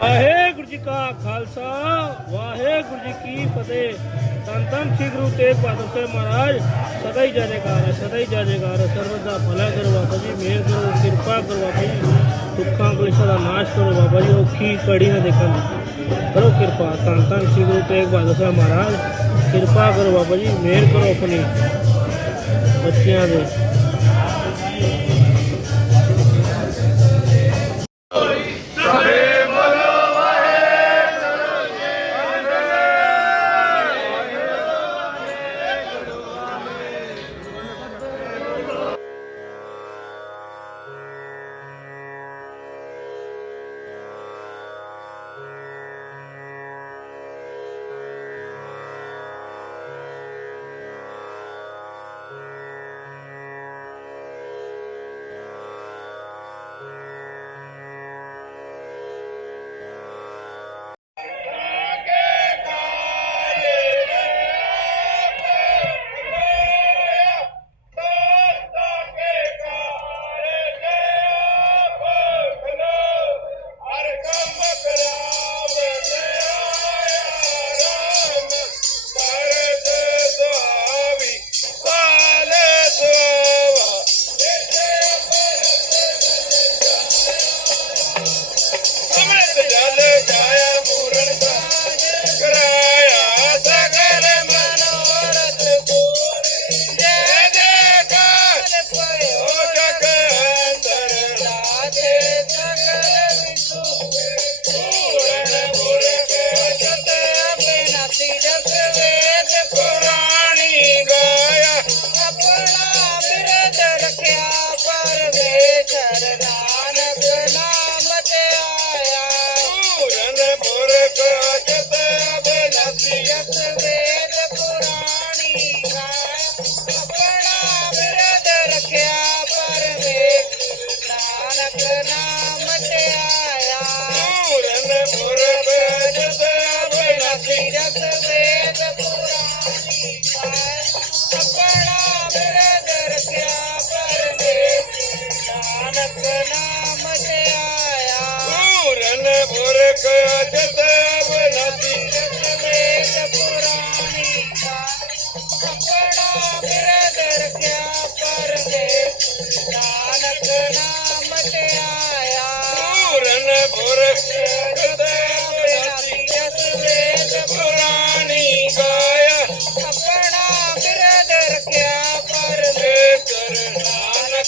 ਵਾਹਿਗੁਰੂ ਜੀ ਕਾ ਖਾਲਸਾ, ਵਾਹਿਗੁਰੂ ਜੀ ਕੀ ਫਤਿਹ। ਸੰਤਨ ਸ੍ਰੀ ਗੁਰੂ ਤੇਗ ਬਹਾਦਰ ਸਾਹਿਬ ਮਹਾਰਾਜ, ਸਦਾ ਹੀ ਜਾਣੇਕਾਰ ਸਦਾ ਹੀ ਜਾਣੇਕਾਰ ਸਰਬਤ ਦਾ ਭਲਾ ਕਰੋ ਬਾਬਾ ਜੀ, ਮਿਹਰ ਕਰੋ, ਕਿਰਪਾ ਕਰੋ ਬਾਬਾ ਜੀ। ਦੁੱਖਾਂ, ਕਲੇਸ਼ਾਂ ਦਾ ਨਾਸ਼ ਕਰੋ ਬਾਬਾ ਜੀ, ਔਖੀ ਕੜੀਆਂ ਦੇਖਣ ਕਰੋ ਕਿਰਪਾ। ਸੰਤਨ ਸ੍ਰੀ ਗੁਰੂ ਤੇਗ ਬਹਾਦਰ ਸਾਹਿਬ ਮਹਾਰਾਜ, ਕਿਰਪਾ ਕਰੋ ਬਾਬਾ ਜੀ, ਮਿਹਰ ਕਰੋ ਆਪਣੀ ਬੱਚਿਆਂ ਦੇ।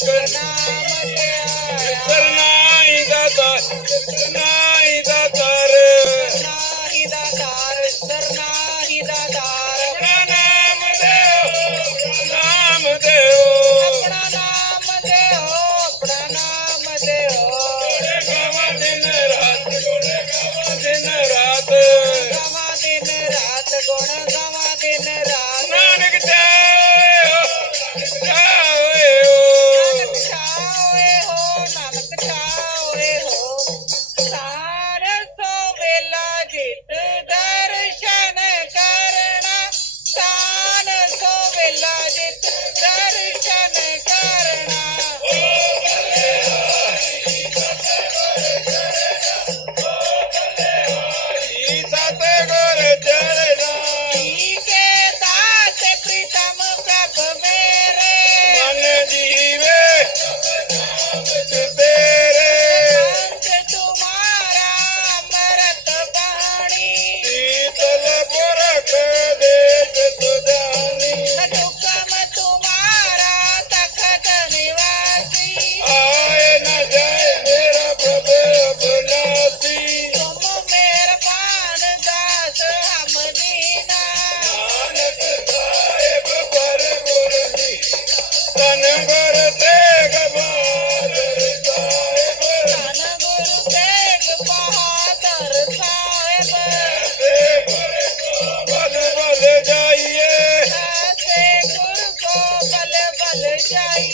करना करना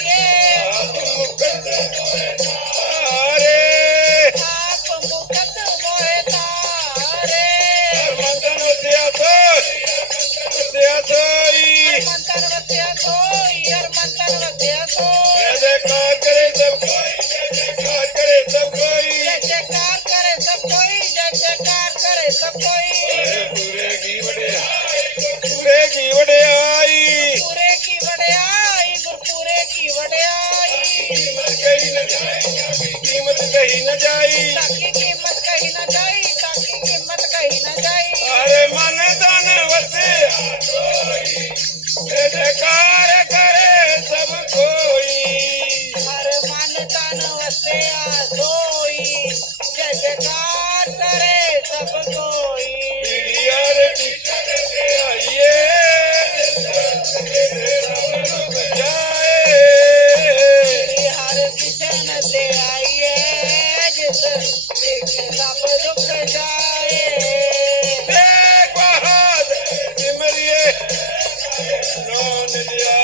Yeah. Yeah.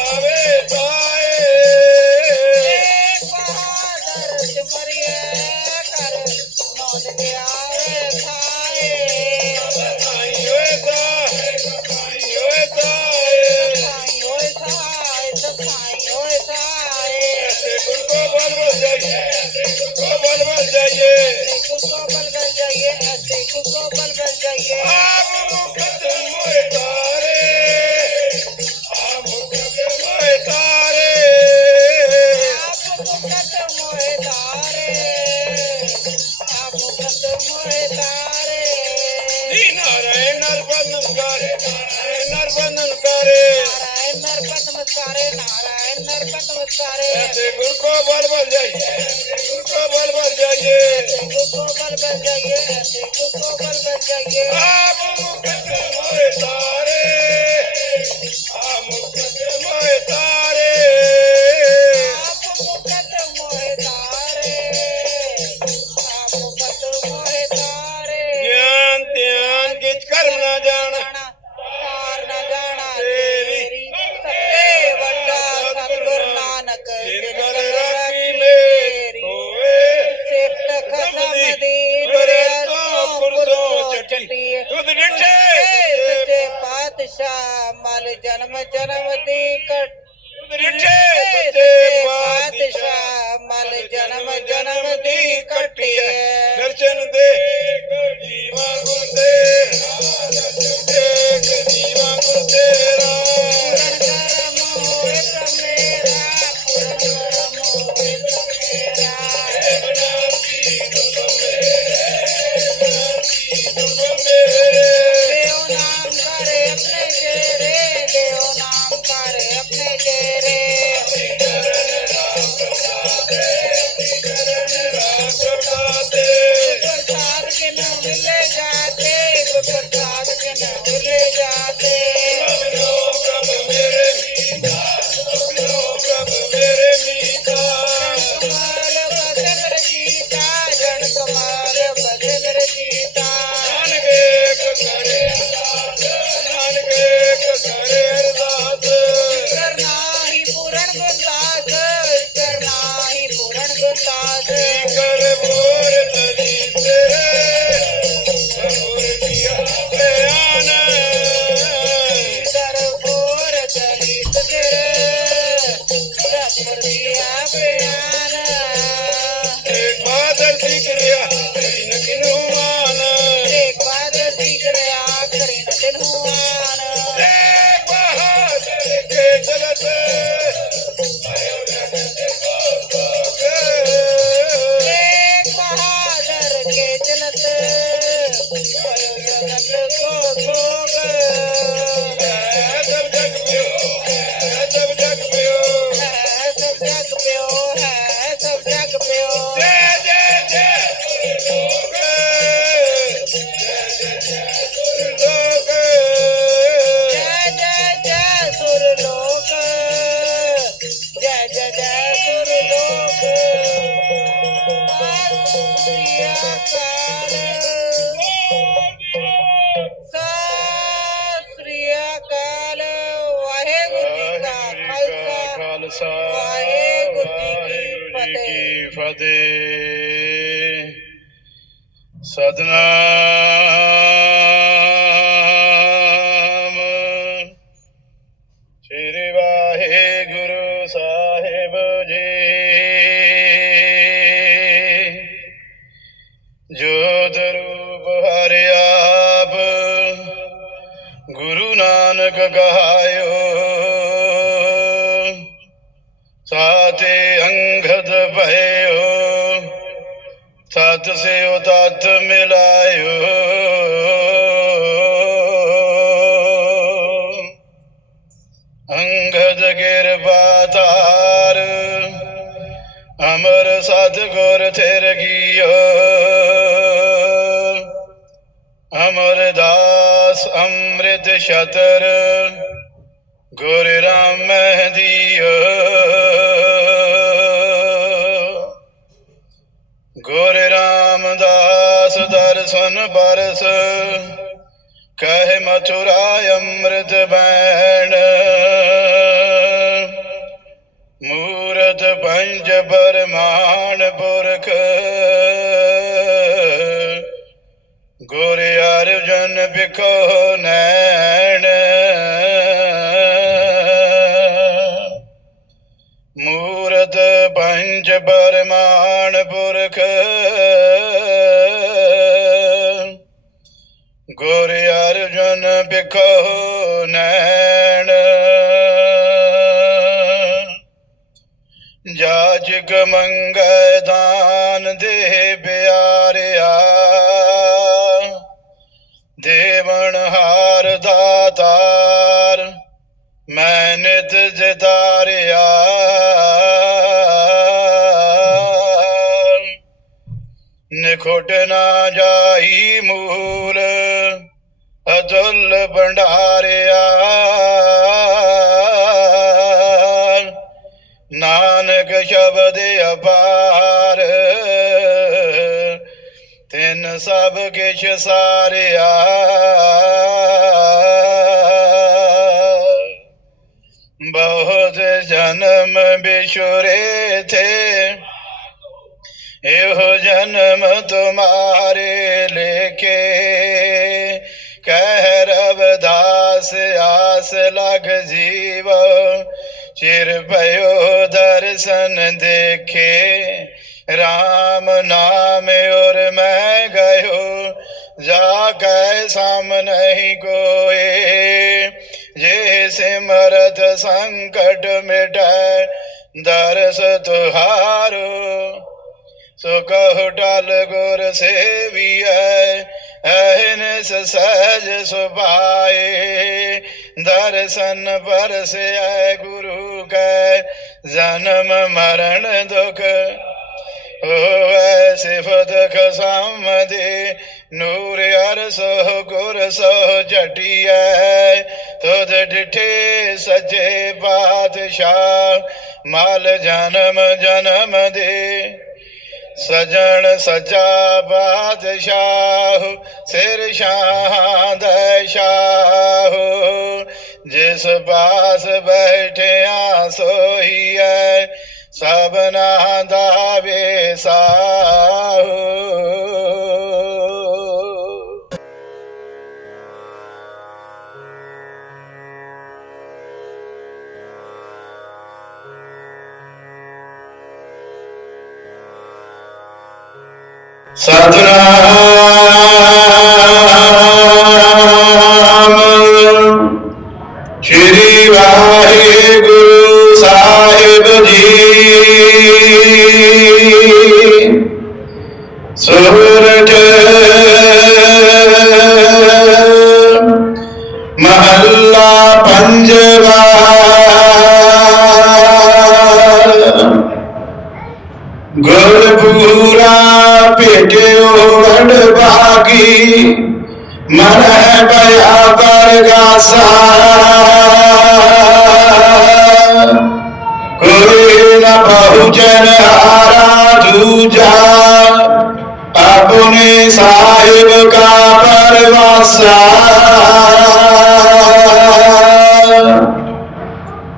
yeah, yeah. Nanak ਗਾਇਓ ਸਾਤੇ Angad ਭਇਓ ਸਤ ਸਿਓ ਤਤ ਮਿਲਾਇਓ ਅੰਗਦ ਕਿਰਪਾ ਤਾਰ ਅਮਰ ਸਤ ਗੁਰ ਥਿਰ ਗੀਓ ਅਮਰਦਾਸ ਅੰਮ੍ਰਿਤ ਛਤਰ, ਗੁਰ ਰਾਮ ਦੀਓ। ਗੁਰ ਰਾਮਦਾਸ ਦਰਸ਼ਨ ਬਰਸ, ਕਹਿ ਮਥੁਰਾ ਅੰਮ੍ਰਿਤ ਬੈਣ। ਮੂਰਤ ਪੰਜ ਬਰਮਾਨ ਪੁਰਖ ਗੁਰ ਅਰਜਨ ਬਿਖੋ ਨੈਣ। ਮੂਰਤ ਪੰਜ ਬਰਮਾਨ ਪੁਰਖ। ਗੁਰ ਅਰਜਨ ਬਿਖੋ ਨੈਣ। ਜਾਜਕ ਮੰਗੈ ਦਾਨ ਦੇ ਪਿਆਰਿਆ। ਦੇਵਨ ਹਾਰ ਦਾਤਾਰ, ਮੈਂ ਨਿਤ ਜਿਤਾਰਿਆ। ਨਿਖੁੱਟ ਨਾ ਜਾਈ ਮੂਲ ਅਦੁੱਲ ਭੰਡਾਰਿਆ। ਨਾਨਕ ਸ਼ਬਦ ਅਪਾਰ ਤਿੰਨ ਸਭ ਕਿਛ ਸਾਰਿਆ। ਬਹੁਤ ਜਨਮ ਬਿਛੁਰੇ ਥੇ। ਇਹੋ ਜਨਮ ਤੁਮਾਰੇ ਲੇਕੇ ਕਹਿ ਰਵਦਾਸ ਆਸ ਲਗ ਜੀਵ। ਚਿਰ ਭਇਓ ਦਰਸ਼ਨ ਦੇਖੇ। RAM ਨਾਮ ਔਰ ਮੈਂ ਗਇਓ ਜਾ ਕੈ ਸਾਮ ਨਹੀਂ ਕੋਏ ਜੇ ਸਿਮਰਤ ਸੰਕਟ ਮਿਟੈ ਦਰਸ ਤੁਹਾਰੋ ਸੋ ਕਹੁ ਟਲ ਗੁਰ ਸੇਵੀਐ ਐਨਸ ਸਹਿਜ ਸੁਭਾਏ ਦਰਸ਼ਨ ਪਰਸੈ ਗੁਰੂ ਕੈ ਜਨਮ ਮਰਨ ਦੁਖ ਹੋਵੈ ਸਿਫਤ ਖਸਮਦੇ, ਨੂਰ ਅਰਸੋ ਗੁਰ ਸੋ ਜਟਿਐ। ਤੁਧ ਡਿਠੇ ਸਜੇ ਬਾਦਸ਼ਾਹ, ਮਾਲ ਜਨਮ ਜਨਮ ਦੇ। ਸਜਣ ਸਜਾ ਬਾਦਸ਼ਾਹ, ਸਿਰ ਸ਼ਾਹ ਦੇ ਜਿਸ ਬਾਸ ਬੈਠਿਆ ਸੋਈਐ ਸਭਨਾ ਦਾ inside.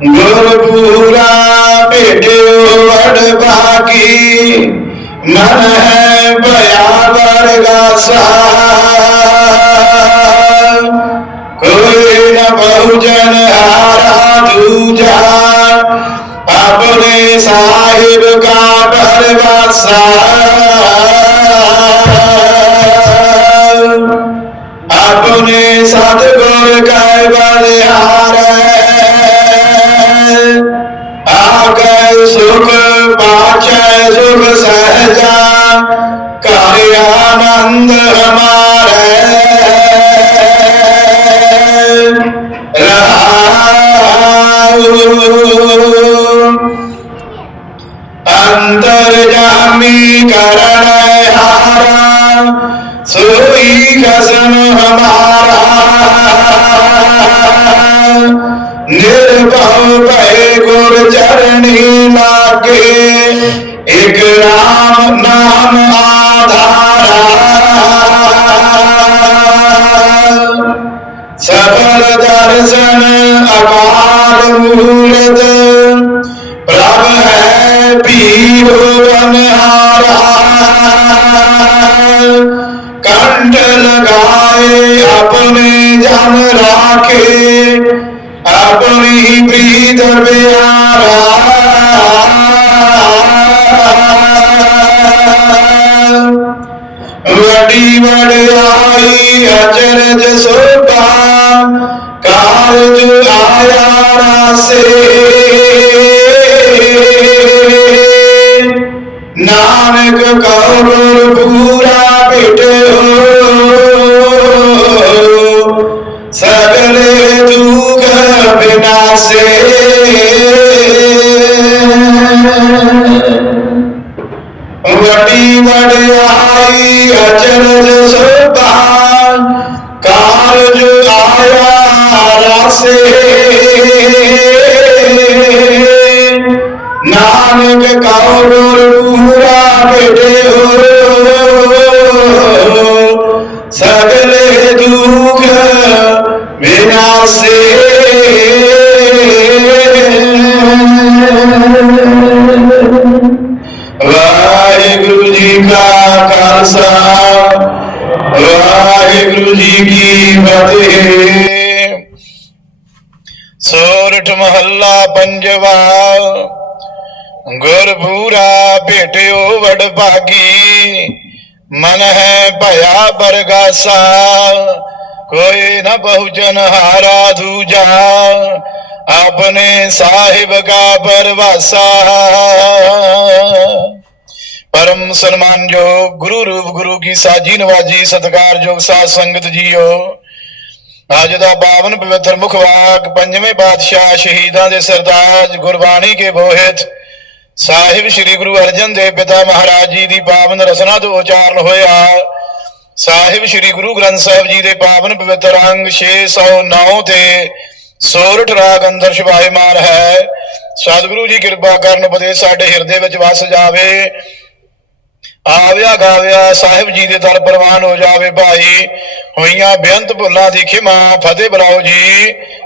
ਗੁਰਪੂਰਾ ਭੇਟਿਓ ਵਡ ਬਾਕੀ, ਮਨ ਹੈ ਭਇਆ ਵਰਗਾਸਾ ਕੋਈ ਨਾ ਬਹੁਜਨ ਹਾਰਾ ਦੂਜਾ ਆਪਣੇ ਸਾਹਿਬ ਕਾ ਪਰਵਾਸਾ ਆਪਣੇ ਸਤਿਗੁਰ ਕੈ ਬਲਿਹਾਰੈ ਸੁਖ ਪਾਛੈ ਸੁਖ ਸਹਜਾ ਕਰ ਆਨੰਦ ਹਮਾਰੇ। ਰਹਾਉ ਅੰਤਰ ਜਾਮੀ ਕਰਣੈ ਹਾਰਾ, ਸੋਈ ਕਸਮ ਹਮਾਰਾ। ਨਿਰਭਉ लागे एक राम नाम आधारा सफल दर्शन अकाल मूलत ਨਾਨਕ ਕੌਰ ਪੂਰਾ ਭਿਟੋ ਪੂਰਾ ਸਗਲੇ ਦੁਖ ਵਿਨਾਸੇ ਵਾਹਿਗੁਰੂ ਜੀ ਕਾ ਖਾਲਸਾ, ਵਾਹਿਗੁਰੂ ਜੀ ਕੀ ਫਤਿਹ। ਸੋਰਠ ਮਹੱਲਾ ਪੰਜਵਾ, ਗੁਰਪੂਰਾ ਭੇਟਿਓ ਵਡ ਭਾਗੀ। ਮਨ ਹੈ ਭਇਆ ਬਰਗਾਸਾ। ਕੋਈ ਨ ਬਹੁਜਨ ਹਾਰਾ ਦੂਜਾ। ਆਪਣੇ ਸਾਹਿਬ ਕਾ ਪਰਵਾਸਾ। ਪਰਮ ਸਨਮਾਨਯੋਗ ਗੁਰੂ ਰੂਪ ਗੁਰੂ ਕੀ ਸਾਜੀ ਨਵਾਜੀ ਸਤਿਕਾਰਯੋਗ ਸਾਧ ਸੰਗਤ ਜੀਓ। ਅੱਜ ਦਾ ਪਾਵਨ ਪਵਿੱਤਰ ਮੁਖਵਾਕ ਪੰਜਵੇਂ ਬਾਦਸ਼ਾਹ ਸ਼ਹੀਦਾਂ ਦੇ ਸਰਤਾਜ ਗੁਰਬਾਣੀ ਕੇ ਬੋਹਿਤ ਸਾਹਿਬ ਸ੍ਰੀ ਗੁਰੂ ਅਰਜਨ ਦੇਵ ਪਿਤਾ ਮਹਾਰਾਜ ਜੀ ਦੀ ਪਾਵਨ ਰਸਨਾ ਤੋਂ ਉਚਾਰਨ ਹੋਇਆ। ਸਾਹਿਬ ਸ੍ਰੀ ਗੁਰੂ ਗ੍ਰੰਥ ਸਾਹਿਬ ਜੀ ਦੇ ਪਾਵਨ ਪਵਿੱਤਰ ਅੰਗ 609 ਤੇ ਸੋਰਠ ਰਾਗ ਅੰਦਰ ਸ਼ਿਵਾਇਮਾਨ ਹੈ। ਸਤਿਗੁਰੂ ਜੀ ਕਿਰਪਾ ਕਰਨ ਉਪਦੇਸ਼ ਸਾਡੇ ਹਿਰਦੇ ਵਿੱਚ ਵਸ ਜਾਵੇ। ਆਵਿਆ ਗਾਵਿਆ ਸਾਹਿਬ ਜੀ ਦੇ ਦਰ ਪ੍ਰਵਾਨ ਹੋ ਜਾਵੇ ਭਾਈ। ਹੋਈਆਂ ਬੇਅੰਤ ਭੁੱਲਾਂ ਦੀ ਖਿਮਾ ਫਤਿਹ ਬਲਾਓ ਜੀ।